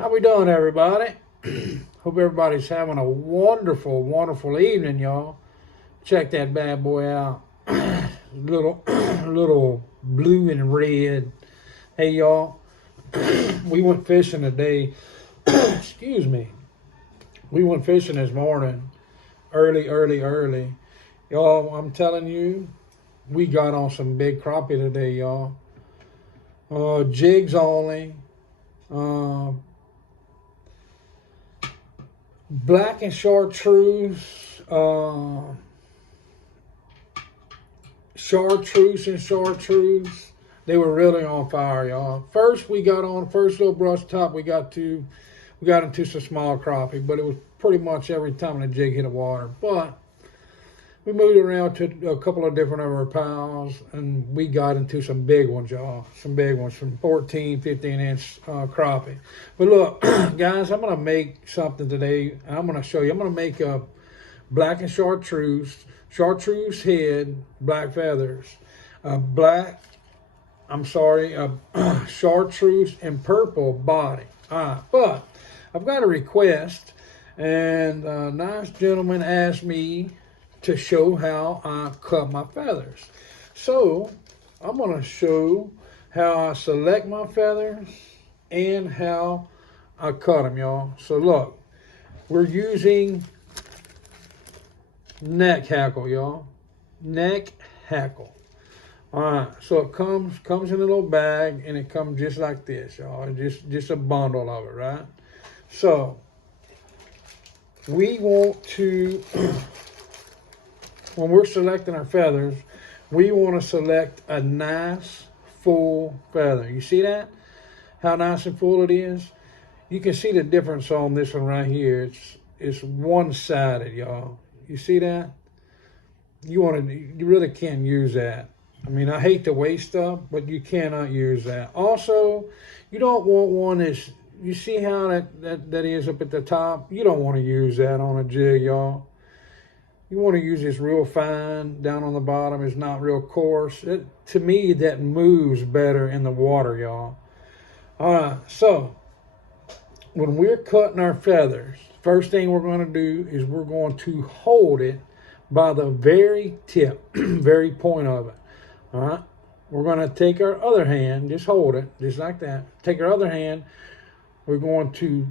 How we doing, everybody? Hope everybody's having a wonderful, wonderful evening, y'all. Check that bad boy out. little, little blue and red. Hey, y'all. We went fishing today. Excuse me. We went fishing this morning, early. Y'all, I'm telling you, we got on some big crappie today, y'all. Jigs only. Uh, Black and chartreuse, chartreuse. They were really on fire, y'all. First, we got on first little brush top. We got into some small crappie, but it was pretty much every time the jig hit the water. But we moved around to a couple of different of our pals, and we got into some big ones, y'all. Some big ones, from 14, 15-inch crappie. But look, guys, I'm going to make something today. I'm going to show you. I'm going to make a black and chartreuse head, black feathers, chartreuse and purple body. All right, but I've got a request, and a nice gentleman asked me to show how I cut my feathers. So I'm going to show how I select my feathers and how I cut them, y'all. So look, we're using neck hackle, y'all. Neck hackle. All right, so it comes in a little bag, and it comes just like this, y'all. Just a bundle of it, right? So we want to when we're selecting our feathers, we want to select a nice full feather. You see that? How nice and full it is? You can see the difference on this one right here. It's one-sided, y'all. You see that? You really can't use that. I mean, I hate to waste stuff, but you cannot use that. Also, you don't want one that's, you see how that is up at the top? You don't want to use that on a jig, y'all. You want to use this real fine down on the bottom. It's not real coarse. To me, that moves better in the water, y'all. All right, so when we're cutting our feathers, first thing we're going to do is we're going to hold it by the very tip, very point of it. All right, we're going to take our other hand, just hold it, just like that. Take our other hand, we're going to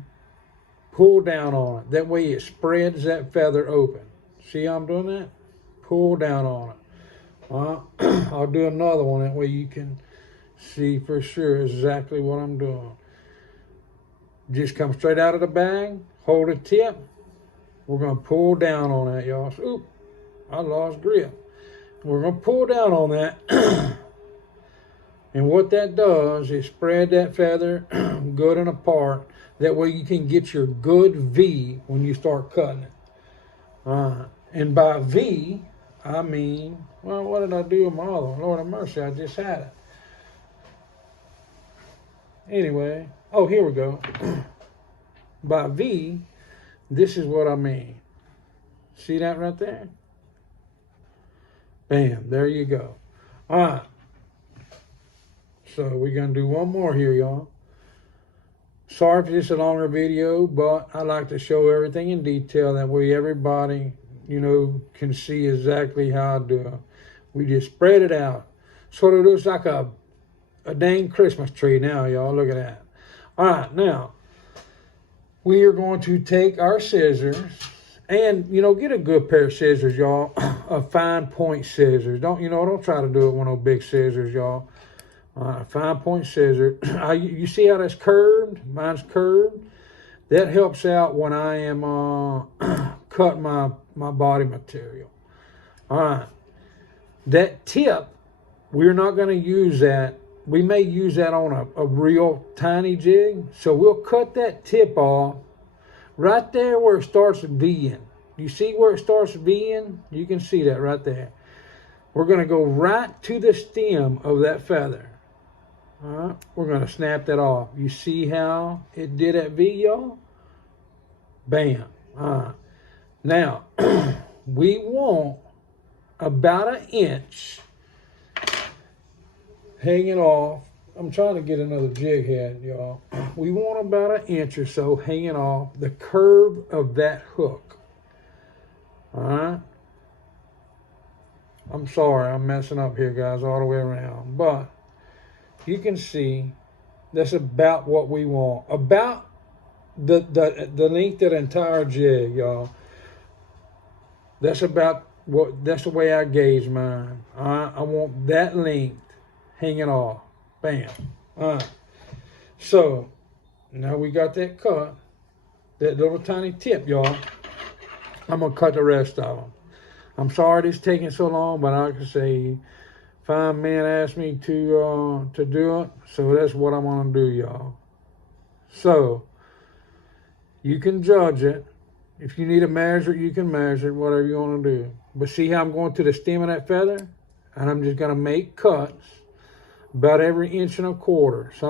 pull down on it. That way it spreads that feather open. See how I'm doing that? Pull down on it. I'll do another one. That way you can see for sure exactly what I'm doing. Just come straight out of the bag. Hold the tip. We're going to pull down on that, y'all. So, oop, I lost grip. We're going to pull down on that. And what that does is spread that feather good and apart. That way you can get your good V when you start cutting it. And by V, I mean, well, what did I do with my other one? Lord have mercy, I just had it. Anyway, oh, here we go. By V, this is what I mean. See that right there? Bam, there you go. All right. So we're going to do one more here, y'all. Sorry for this a longer video, but I like to show everything in detail. That way everybody, can see exactly how I do it. We just spread it out. Sort of looks like a dang Christmas tree now, y'all. Look at that. All right, now, we are going to take our scissors and, get a good pair of scissors, y'all. A fine point scissors. Don't try to do it with no big scissors, y'all. Fine point scissors. You see how that's curved? Mine's curved. That helps out when I am cutting my body material. All right. That tip, we're not going to use that. We may use that on a real tiny jig. So we'll cut that tip off right there where it starts V'ing. You see where it starts V'ing? You can see that right there. We're going to go right to the stem of that feather. All right, we're going to snap that off. You see how it did at V, y'all? Bam. All right. Now, we want about 1 inch hanging off I'm trying to get another jig head, y'all. We want about 1 inch or so hanging off the curve of that hook. All right. I'm sorry, I'm messing up here, guys, all the way around. But you can see that's about what we want. About the length of the entire jig, y'all. That's about that's the way I gauge mine. All right. I want that length hanging off. Bam. All right. So now we got that cut. That little tiny tip, y'all. I'm gonna cut the rest of them. I'm sorry this is taking so long, but like I say, fine man asked me to do it, so that's what I'm gonna do, y'all. So you can judge it. If you need to measure it, you can measure it, whatever you want to do. But see how I'm going to the stem of that feather, and I'm just gonna make cuts about every 1.25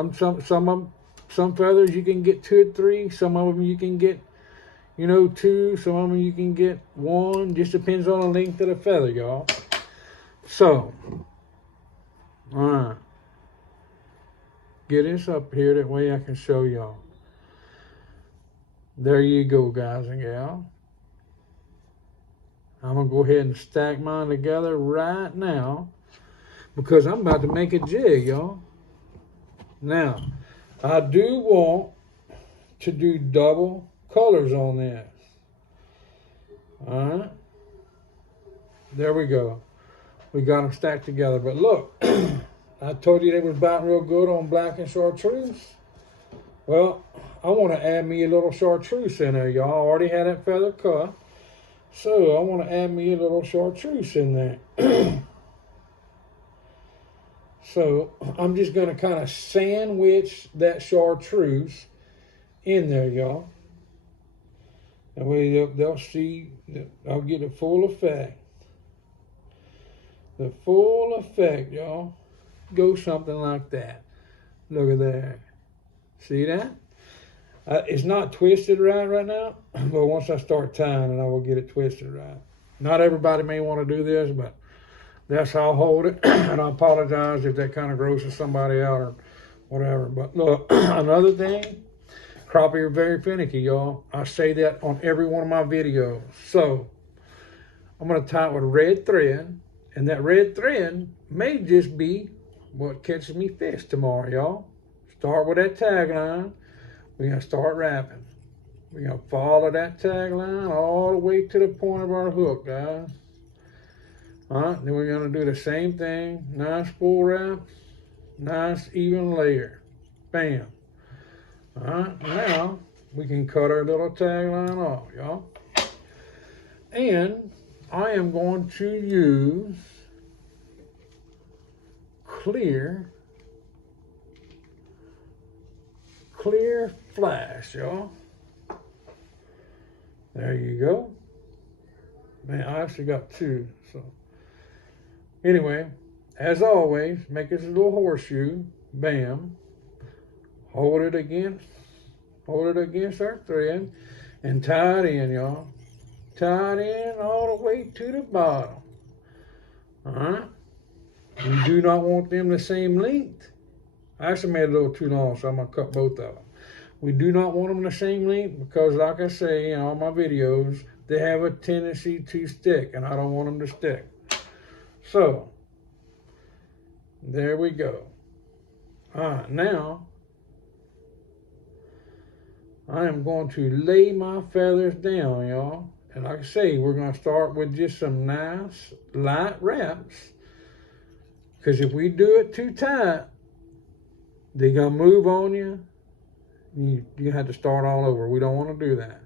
inches. Some feathers you can get 2 or 3. Some of them you can get, 2. Some of them you can get 1. Just depends on the length of the feather, y'all. So, all right. Get this up here, that way I can show y'all. There you go, guys and gals. I'm going to go ahead and stack mine together right now because I'm about to make a jig, y'all. Now, I do want to do double colors on this. All right. There we go. We got them stacked together. But look, I told you they was biting real good on black and chartreuse. Well, I want to add me a little chartreuse in there, y'all. I already had that feather cut. So I want to add me a little chartreuse in there. So I'm just going to kind of sandwich that chartreuse in there, y'all. That way they'll see, I'll get the full effect. The full effect, y'all. Go something like that. Look at that. See that? It's not twisted right now, but once I start tying it, I will get it twisted right. Not everybody may want to do this, but that's how I'll hold it. And I apologize if that kind of grosses somebody out or whatever. But look, another thing, crappie are very finicky, y'all. I say that on every one of my videos. So I'm going to tie it with red thread, and that red thread may just be what catches me fish tomorrow, y'all. Start with that tagline. We're going to start wrapping. We're going to follow that tagline all the way to the point of our hook, guys. All right, then we're going to do the same thing. Nice full wrap. Nice even layer. Bam. All right, now we can cut our little tagline off, y'all. And I am going to use clear flash, y'all. There you go. Man, I actually got 2, so. Anyway, as always, make this a little horseshoe. Bam. Hold it against our thread and tie it in, y'all. Tie it in all the way to the bottom. All right. You do not want them the same length. I actually made it a little too long, so I'm going to cut both of them. We do not want them the same length because, like I say in all my videos, they have a tendency to stick, and I don't want them to stick. So, there we go. All right, now, I am going to lay my feathers down, y'all. And like I say, we're going to start with just some nice light wraps. Because if we do it too tight, they're going to move on you. You have to start all over. We don't want to do that.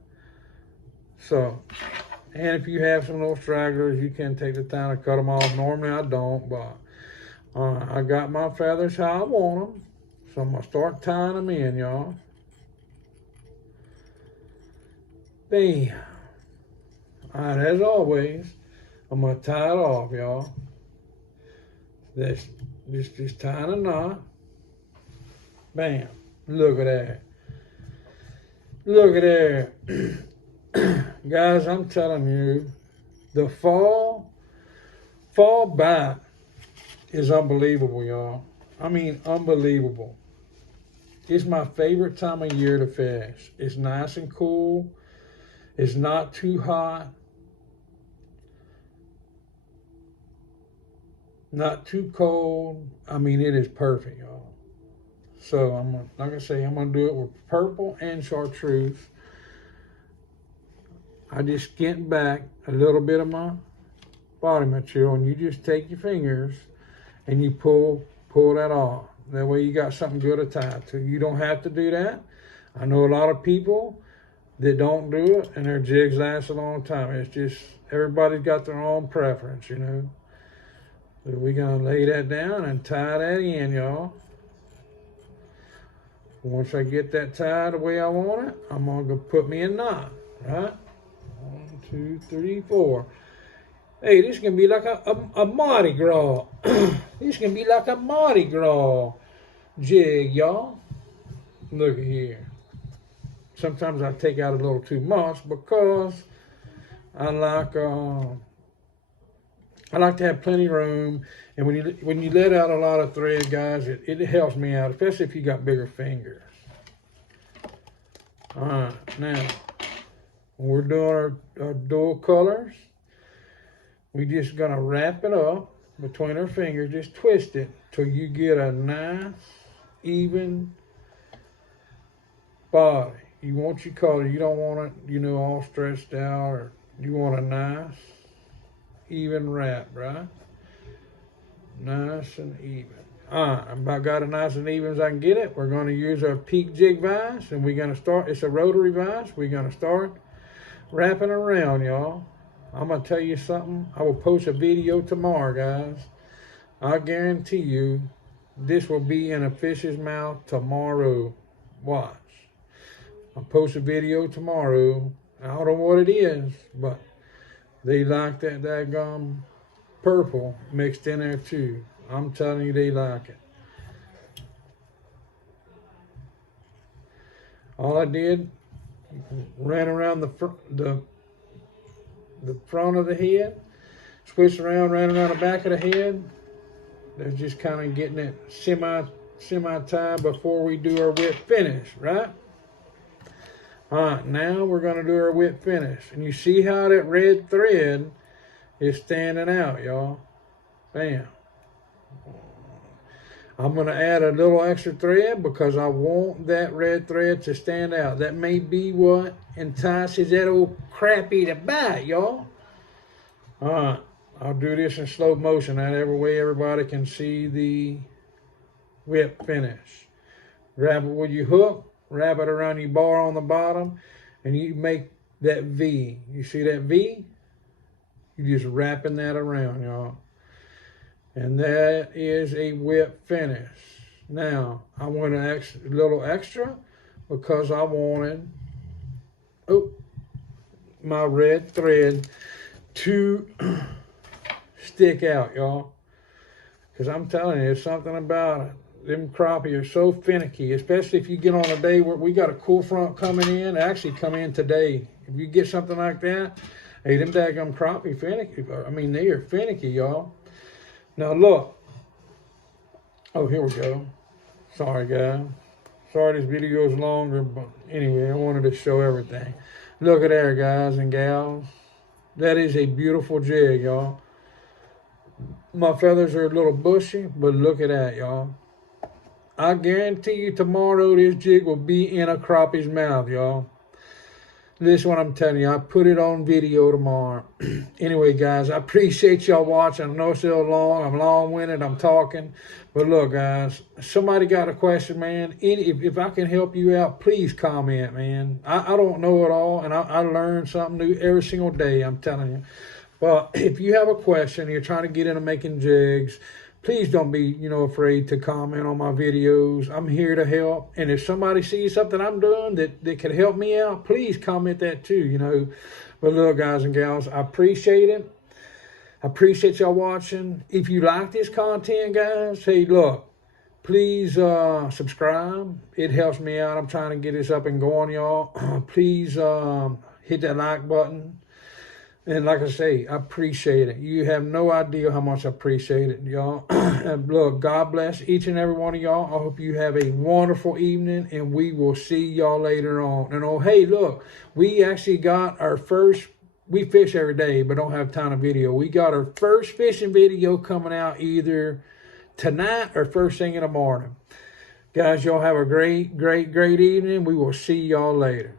So, and if you have some little stragglers, you can take the time to cut them off. Normally I don't, but I got my feathers how I want them. So I'm going to start tying them in, y'all. Bam. All right, as always, I'm going to tie it off, y'all. That's just tying a knot. Bam. Look at that. Look at that. Guys, I'm telling you, the fall bite is unbelievable, y'all. I mean, unbelievable. It's my favorite time of year to fish. It's nice and cool. It's not too hot. Not too cold. I mean, it is perfect, y'all. So like I say, I'm gonna do it with purple and chartreuse. I just skint back a little bit of my body material, and you just take your fingers and you pull that off. That way you got something good to tie to. You don't have to do that. I know a lot of people that don't do it, and their jigs last a long time. It's just everybody's got their own preference, you know. So we're gonna lay that down and tie that in, y'all. Once I get that tied the way I want it, I'm gonna go put me a knot, right? 1, 2, 3, 4. Hey, this can be like a Mardi Gras. This can be like a Mardi Gras jig, y'all. Look at here. Sometimes I take out a little too much because I like to have plenty of room. And when you let out a lot of thread, guys, it helps me out, especially if you got bigger fingers. All right, now when we're doing our dual colors, we just gonna wrap it up between our fingers, just twist it till you get a nice, even body. You want your color, you don't want it, you know, all stretched out, or you want a nice, even wrap, right? Nice and even. All right, I've about got it nice and even as I can get it. We're gonna use our peak jig vise, and we're gonna start, it's a rotary vise. We're gonna start wrapping around, y'all. I'm gonna tell you something. I will post a video tomorrow, guys. I guarantee you this will be in a fish's mouth tomorrow. Watch. I'll post a video tomorrow. I don't know what it is, but they like that daggum purple mixed in there too. I'm telling you, they like it. All I did, ran around the front of the head, switched around, ran around the back of the head. That's just kind of getting it semi-tied before we do our whip finish, right? All right, now we're gonna do our whip finish. And you see how that red thread is standing out, y'all. Bam. I'm gonna add a little extra thread because I want that red thread to stand out. That may be what entices that old crappie to bite, y'all. All right, I'll do this in slow motion. That every way everybody can see the whip finish. Grab it with your hook, wrap it around your bar on the bottom, and you make that V. You see that V? You're just wrapping that around, y'all. And that is a whip finish. Now, I want a little extra because I wanted my red thread to stick out, y'all. Because I'm telling you, there's something about it. Them crappie are so finicky, especially if you get on a day where we got a cool front coming in. Actually, come in today. If you get something like that, hey, them daggum crappie finicky. I mean, they are finicky, y'all. Now look. Oh, here we go. Sorry, guys. Sorry this video is longer, but anyway, I wanted to show everything. Look at there, guys and gals. That is a beautiful jig, y'all. My feathers are a little bushy, but look at that, y'all. I guarantee you tomorrow this jig will be in a crappie's mouth, y'all. This is what I'm telling you. I put it on video tomorrow. Anyway, guys, I appreciate y'all watching. I know it's still long. I'm long-winded. I'm talking. But look, guys, somebody got a question, man. If I can help you out, please comment, man. I don't know it all, and I learn something new every single day, I'm telling you. But if you have a question, you're trying to get into making jigs, please don't be, afraid to comment on my videos. I'm here to help. And if somebody sees something I'm doing that can help me out, please comment that too, But look, guys and gals, I appreciate it. I appreciate y'all watching. If you like this content, guys, hey, look, please subscribe. It helps me out. I'm trying to get this up and going, y'all. Please hit that like button. And like I say, I appreciate it. You have no idea how much I appreciate it, y'all. Look, God bless each and every one of y'all. I hope you have a wonderful evening, and we will see y'all later on. And oh, hey, look, we actually got our first, we fish every day, but don't have time to video. We got our first fishing video coming out either tonight or first thing in the morning. Guys, y'all have a great evening. We will see y'all later.